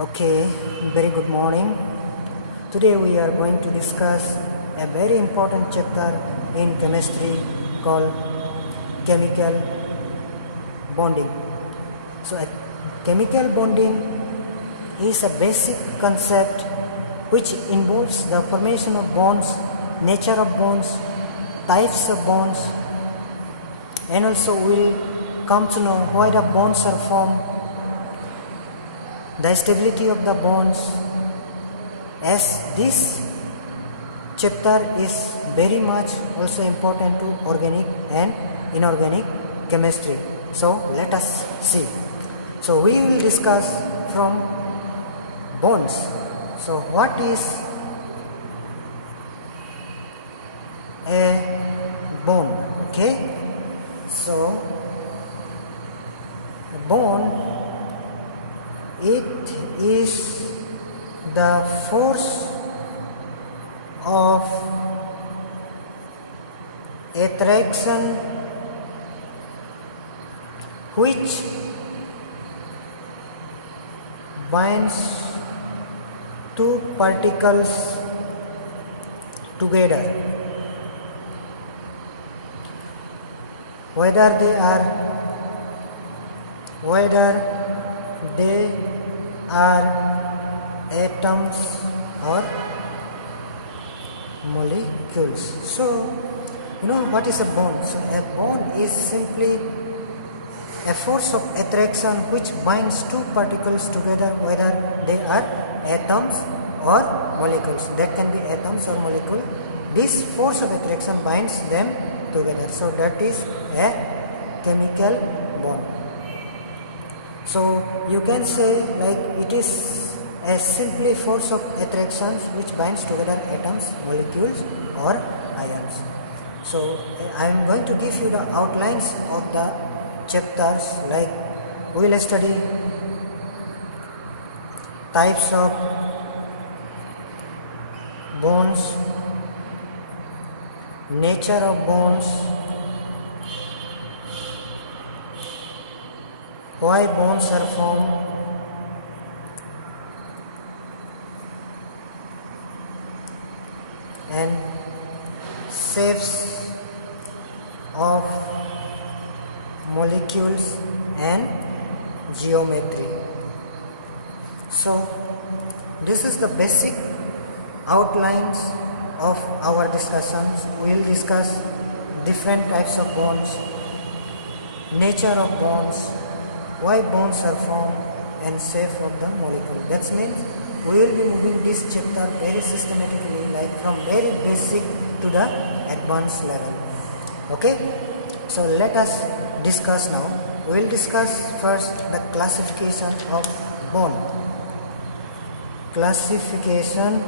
Okay, very good morning. Today we are going to discuss a very important chapter in chemistry called chemical bonding. So, a chemical bonding is a basic concept which involves the formation of bonds, nature of bonds, types of bonds, and also we'll come to know why the bonds are formed, the stability of the bonds, as this chapter is very much also important to organic and inorganic chemistry. So let us see. So we will discuss from bonds. So what is a bond? Okay. So a bond, it is the force of attraction which binds two particles together, whether they are atoms or molecules. So, what is a bond? So, a bond is simply a force of attraction which binds two particles together, whether they are atoms or molecules. That can be atoms or molecule. This force of attraction binds them together. So, that is a chemical bond. So, you can say like it is a simply force of attraction which binds together atoms, molecules or ions. So, I am going to give you the outlines of the chapters, like we will study types of bonds, nature of bonds, why bonds are formed, and shapes of molecules and geometry. So, this is the basic outlines of our discussions. We will discuss different types of bonds, nature of bonds, why bonds are formed, and shape of the molecule. That means we will be moving this chapter very systematically, like from very basic to the advanced level. Okay? So let us discuss now. We will discuss first the classification of bond. Classification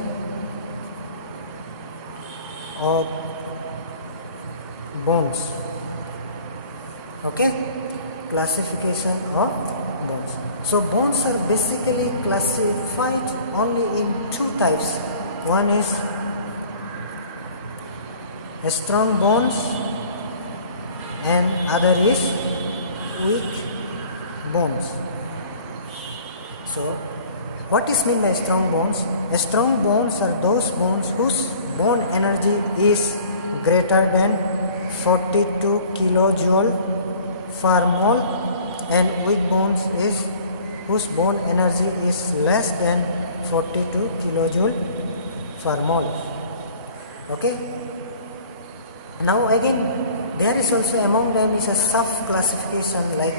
of bonds. Okay? Classification of bonds. So bonds are basically classified only in two types. One is strong bonds and other is weak bonds. So what is meant by strong bonds? Strong bonds are those bonds whose bond energy is greater than 42 kilojoule per mole, and weak bonds is whose bond energy is less than 42 kilojoule per mole. Okay? Now again, there is also among them is a sub classification, like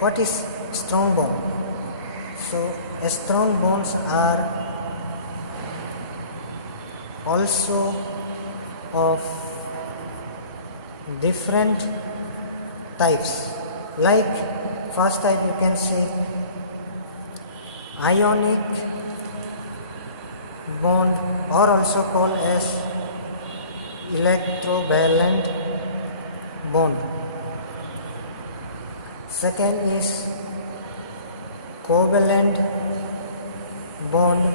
what is strong bond. So strong bonds are also of different types. Like first type you can say ionic bond, or also called as electrovalent bond. Second is covalent bond,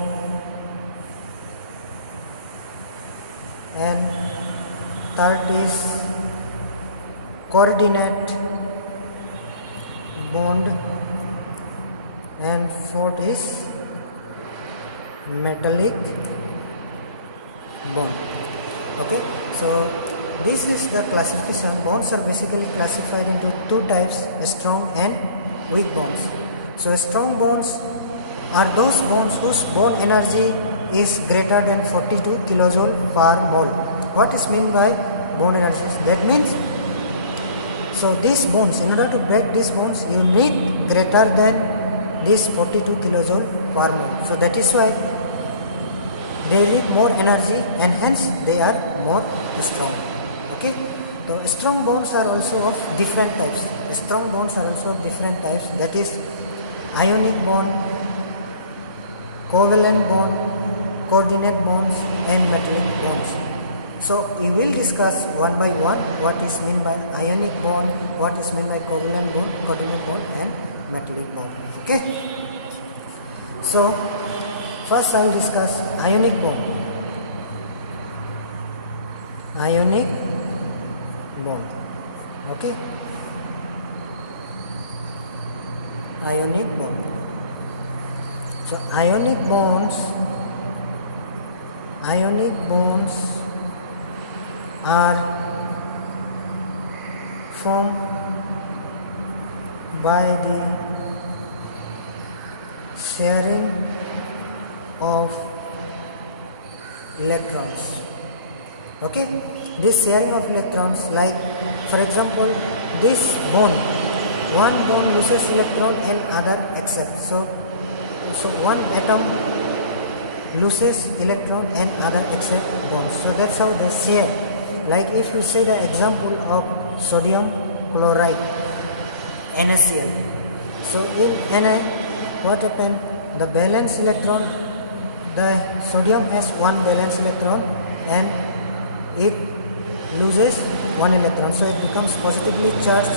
and third is coordinate bond, and fourth is metallic bond. Okay, so this is the classification. Bonds are basically classified into two types, strong and weak bonds. So strong bonds are those bonds whose bond energy is greater than 42 kilojoule per mole. What is meant by bond energy? That means, so these bonds, in order to break these bonds, you need greater than this 42 kilojoule per mole. So that is why they need more energy and hence they are more strong. Okay, so strong bonds are also of different types. Strong bonds are also of different types, that is ionic bond, covalent bond, coordinate bonds and metallic bonds. So we will discuss one by one what is meant by ionic bond, what is meant by covalent bond, coordinate bond and metallic bond. Okay, so first I will discuss ionic bond. Ionic bond. Okay, ionic bond. So ionic bonds are formed by the sharing of electrons. Okay, this sharing of electrons, like for example this bond, one bond loses electron and other accepts. So one atom loses electron and other accept bonds. So that's how they share. Like if we say the example of sodium chloride, NaCl. So in Na, what happened? The valence electron, the sodium has one valence electron and it loses one electron, so it becomes positively charged.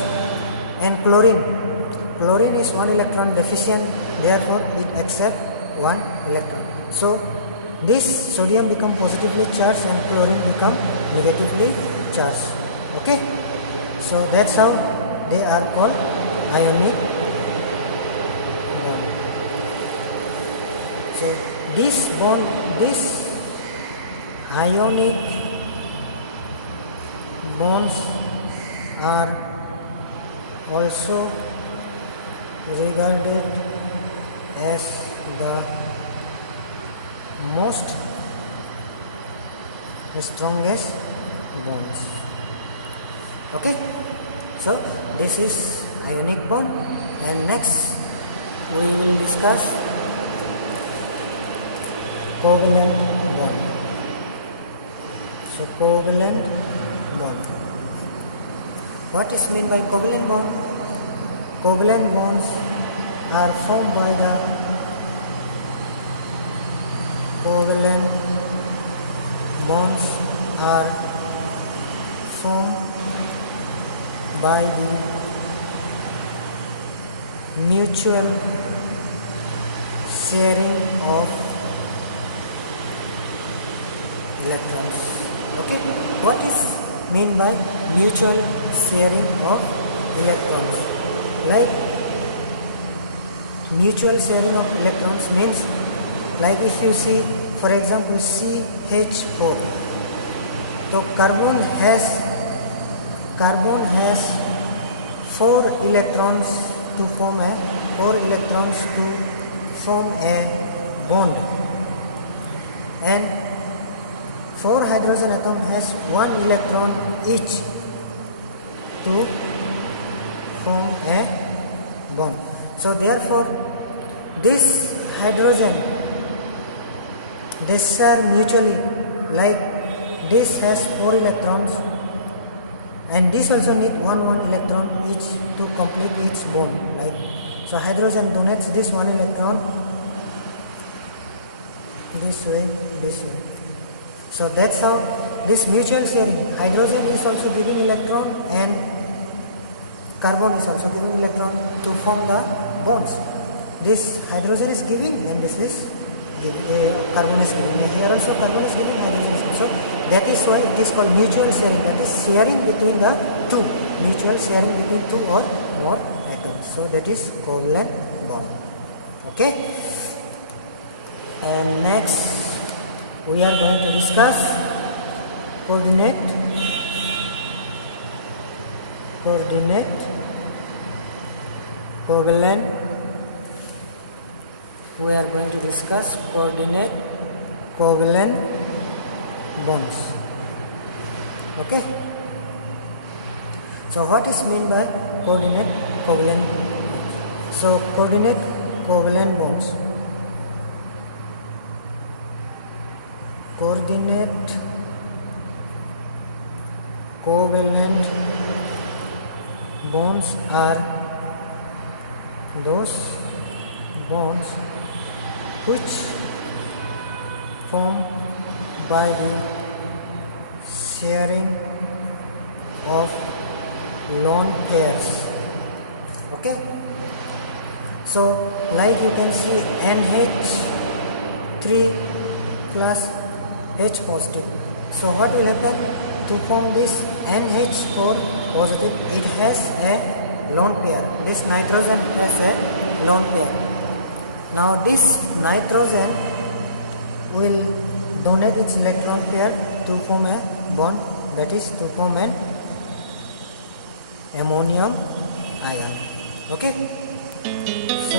And chlorine is one electron deficient, therefore it accepts one electron. So this sodium become positively charged and chlorine become negatively charged. Okay, so that's how they are called ionic bond. So this ionic bonds are also regarded as the most strongest bonds. Okay, so this is ionic bond, and next we will discuss covalent bond. So covalent bond. What is meant by covalent bond? Covalent bonds are formed by the covalent bonds are formed by the mutual sharing of electrons. Okay, what is meant by mutual sharing of electrons? Like mutual sharing of electrons means, like if you see for example CH4, so carbon has 4 electrons to form a bond, and 4 hydrogen atom has 1 electron each to form a bond. So therefore this hydrogen, they share mutually, like this has 4 electrons and this also need 1 electron each to complete its bond. Like, so hydrogen donates this 1 electron this way. So that's how this mutual sharing, hydrogen is also giving electron and carbon is also giving electron to form the bonds. This hydrogen is giving and this is carbon is giving. Here also carbon is giving, hydrogen is giving. So that is why it is called mutual sharing. That is sharing between the two. Mutual sharing between 2 or more atoms. So that is covalent bond. Okay. And next we are going to discuss coordinate, covalent. We are going to discuss coordinate, covalent bonds. Okay. So what is meant by coordinate covalent bonds? So coordinate covalent bonds, coordinate covalent bonds are those bonds which form by the sharing of lone pairs. Okay, so like you can see NH3 plus H positive. So what will happen to form this NH4 positive? It has a lone pair. This nitrogen has a lone pair. Now this nitrogen will donate its electron pair to form a bond, that is to form an ammonium ion. Okay, so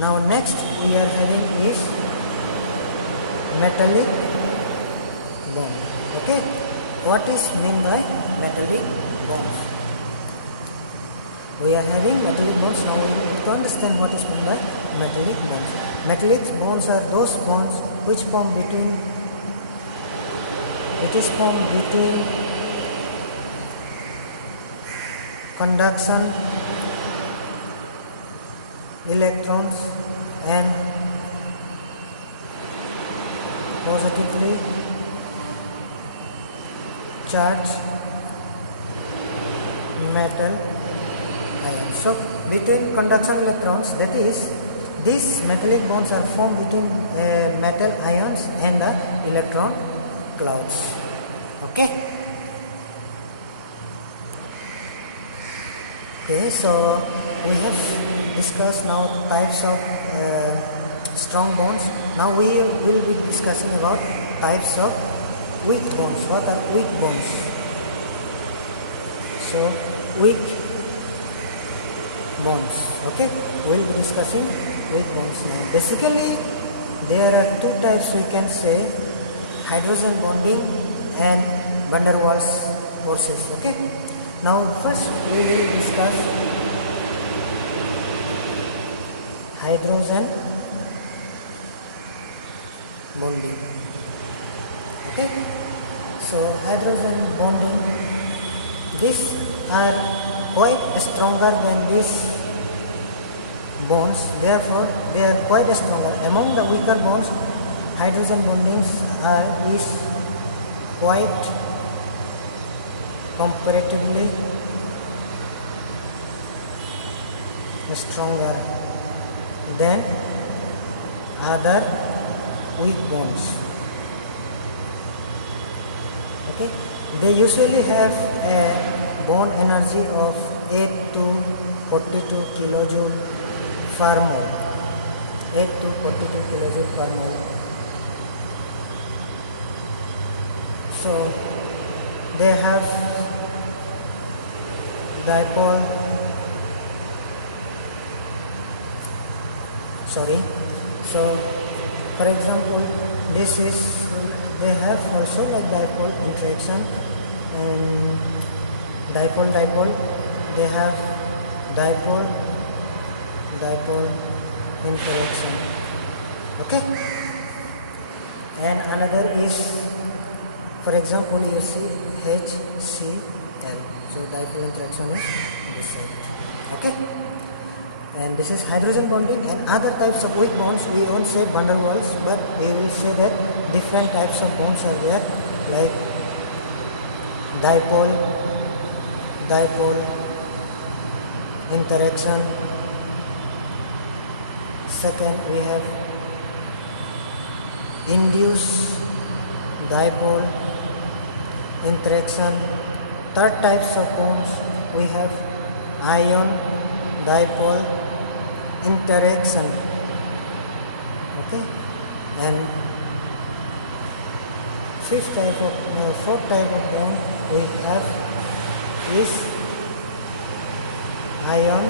now next we are having is metallic bond. Okay, what is meant by metallic bonds? We are having metallic bonds. Now we need to understand what is meant by metallic bonds. Metallic bonds are those bonds which form between, it is formed between conduction electrons and positively charged metal ions. So between conduction electrons, that is, these metallic bonds are formed between metal ions and the electron clouds. Okay. Okay, so we have discussed now types of strong bonds. Now we will be discussing about types of weak bonds. What are weak bonds? So weak bonds. Okay, we will be discussing weak bonds now. Basically, there are two types we can say: hydrogen bonding and van der Waals forces. Okay. Now first we will discuss hydrogen bonding. Okay, so hydrogen bonding, these are quite stronger than these bonds, therefore they are quite stronger. Among the weaker bonds, hydrogen bondings is quite comparatively stronger than other weak bonds. Okay, they usually have a bond energy of 8 to 42 kilojoule per mole. 8 to 42 kilojoule per mole. So they have dipole, so for example, this is, they have also like dipole interaction, and dipole, they have dipole interaction. Okay, and another is, for example, you see HCl, so dipole interaction is the same. Okay, and this is hydrogen bonding. And other types of weak bonds, we won't say van der Waals, but we will say that different types of bonds are there, like dipole interaction. Second, we have induced dipole interaction. Third types of bonds, we have ion dipole interaction. Okay, and fourth type of bond we have is ion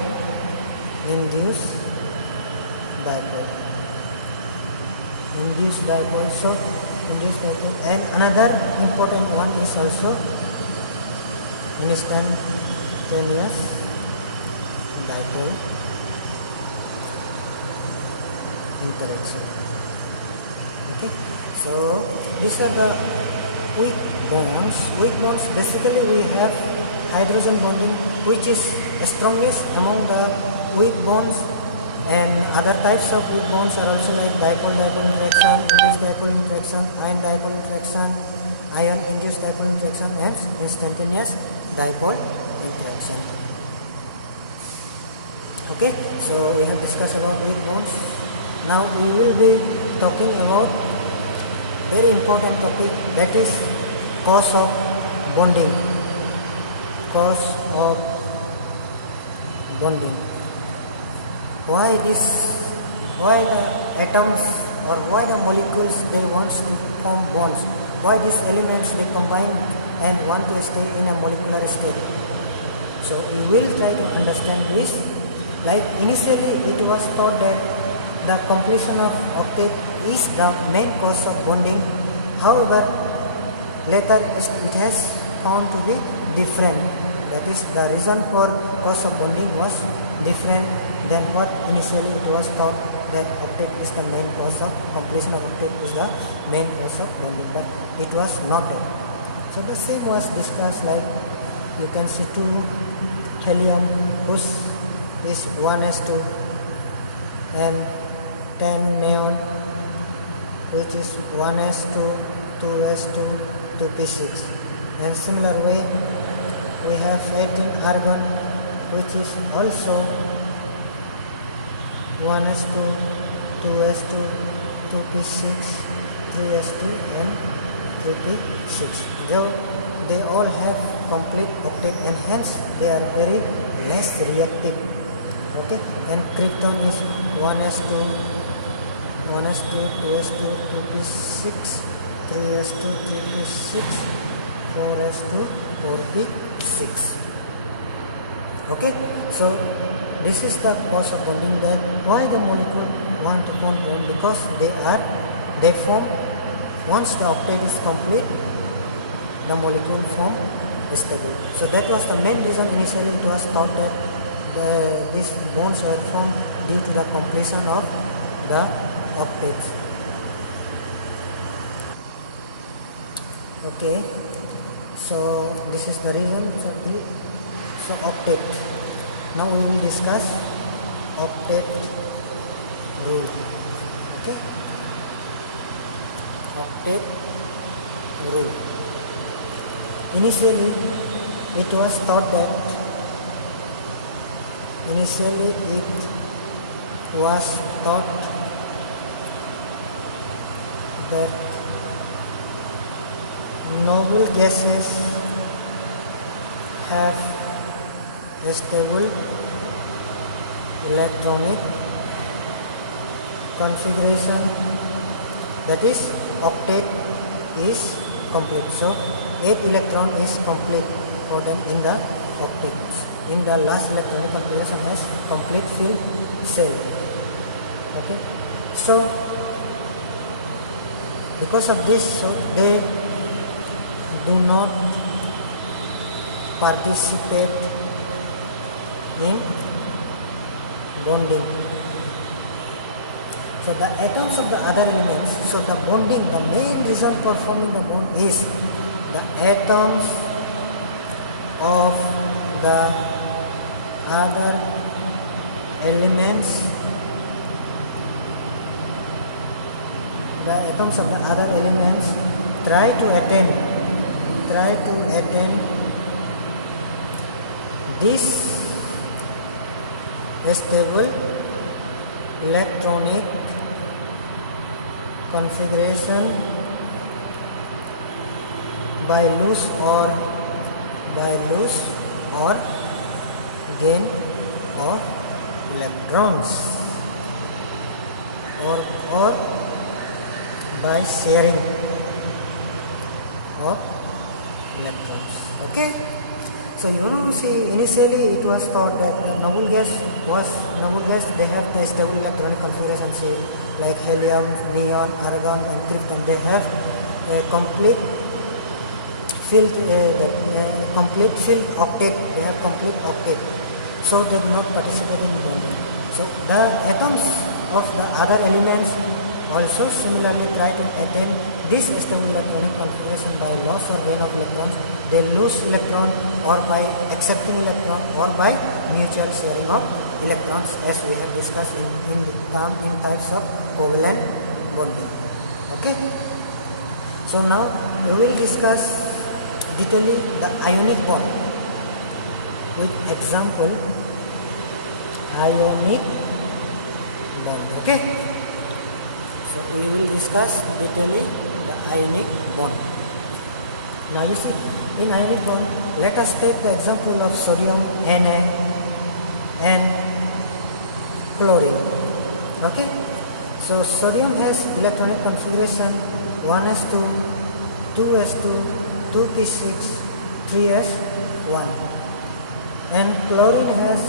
induced dipole. Induced dipole, and another important one is also instantaneous dipole interaction. Okay, so these are the weak bonds. Weak bonds, basically we have hydrogen bonding, which is strongest among the weak bonds, and other types of weak bonds are also like dipole-dipole interaction, induced dipole interaction, ion-dipole interaction, ion-induced dipole interaction, and instantaneous dipole interaction. Okay, so we have discussed about weak bonds. Now we will be talking about very important topic, that is cause of bonding. Cause of bonding. Why the atoms or why the molecules they want to form bonds? Why these elements they combine and want to stay in a molecular state? So we will try to understand this. Like initially it was thought that the completion of octet is the main cause of bonding. However, later it has found to be different. That is, the reason for cause of bonding was different than what initially it was thought, that octet is the main cause of completion of octet is the main cause of bonding, but it was not it. So the same was discussed, like you can see 2 helium whose is 1s2 and 10 neon which is 1s2, 2s2, 2p6, and similar way we have 18 argon which is also 1s2, 2s2, 2p6, 3s2 and 3p6. So they all have complete octet and hence they are very less reactive. Okay, and krypton is 1s2, 2s2, 2p6, 3s2, 3p6, 4s2, 4p6. Okay, so this is the cause of bonding, that why the molecule want to form bond, because they form, once the octet is complete, the molecule form stable. So that was the main reason initially it was thought that these bonds were formed due to the completion of the octets. Okay, so this is the reason. So octet. Now we will discuss octet rule. Okay, octet rule. Initially it was thought that noble gases have a stable electronic configuration, that is octet is complete. So 8 electron is complete for them in the octets. In the last electronic configuration has complete filled cell. Okay, so because of this, so they do not participate in bonding. So the atoms of the other elements, so the bonding, the main reason for forming the bond is the atoms of the other elements, try to attain this stable electronic configuration by loose or gain of electrons or by sharing of electrons. Okay, so see, initially it was thought that noble gas they have the stable electronic configuration, say like helium, neon, argon and krypton. They have a complete field complete field octet. They have complete octet, so they do not participate in bond. So the atoms of the other elements also similarly try to attain this stable electronic configuration by loss or gain of electrons. They lose electron or by accepting electron or by mutual sharing of electrons, as we have discussed in types of covalent bonding. Okay, so now we will discuss detailing the ionic bond with example ionic bond. Okay, so we will discuss detailing the ionic bond. Now you see, in ionic bond, let us take the example of sodium Na and chlorine. Okay, so sodium has electronic configuration 1s2, 2s2, 2p6, 3s1, and chlorine has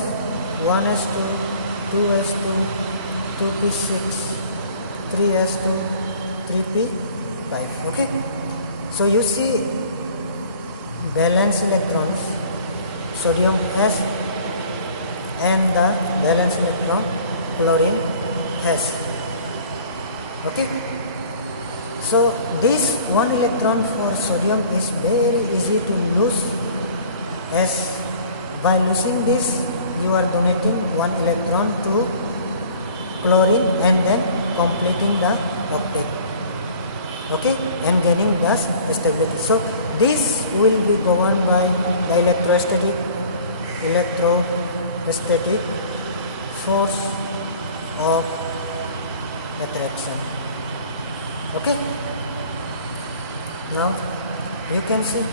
1s2, 2s2, 2p6, 3s2, 3p5. Okay, so you see valence electrons sodium has and the valence electron chlorine has. Okay, so this one electron for sodium is very easy to lose, as by losing this you are donating one electron to chlorine and then completing the octet. Okay, and gaining thus stability. So this will be governed by the electrostatic force of attraction. Okay, now you can see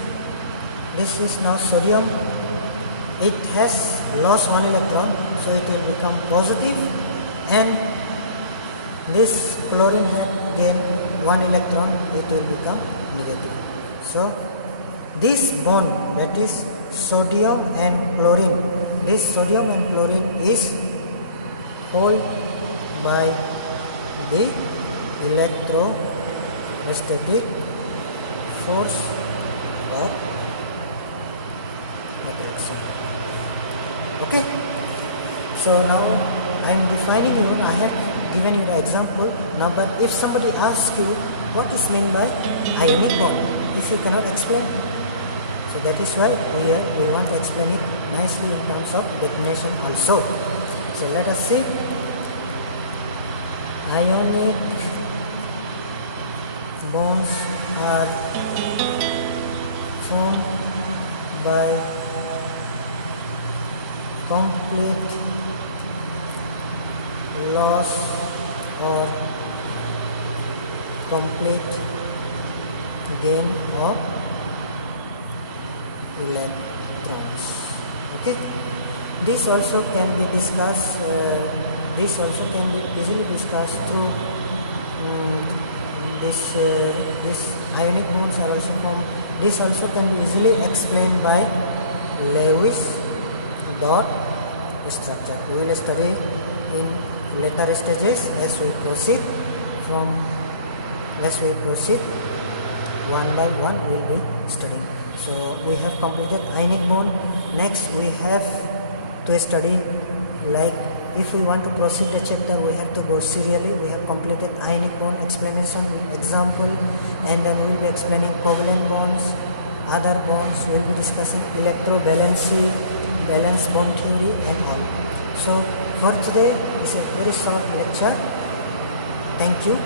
this is now sodium. It has lost one electron, so it will become positive, and this chlorine had gained one electron, it will become negative. So this bond, that is sodium and chlorine, this sodium and chlorine is held by the electrostatic force of attraction. Okay, so now I am defining you. I have given you the example now, but if somebody asks you what is meant by ionic bond, if you cannot explain, so that is why we want to explain it nicely in terms of definition also. So let us see. Ionic bonds are formed by complete loss or complete gain of electrons. Okay, this also can be discussed. This also can be easily discussed through this ionic bonds are also formed. This also can be easily explained by Lewis dot structure. We will study in later stages as we proceed one by one. We will be studying. So we have completed ionic bond. Next we have to study, like if we want to proceed the chapter, we have to go serially. We have completed ionic bond explanation with example, and then we will be explaining covalent bonds, other bonds. We will be discussing electrovalency, valence bond theory and all. So for today, this is a very short lecture. Thank you.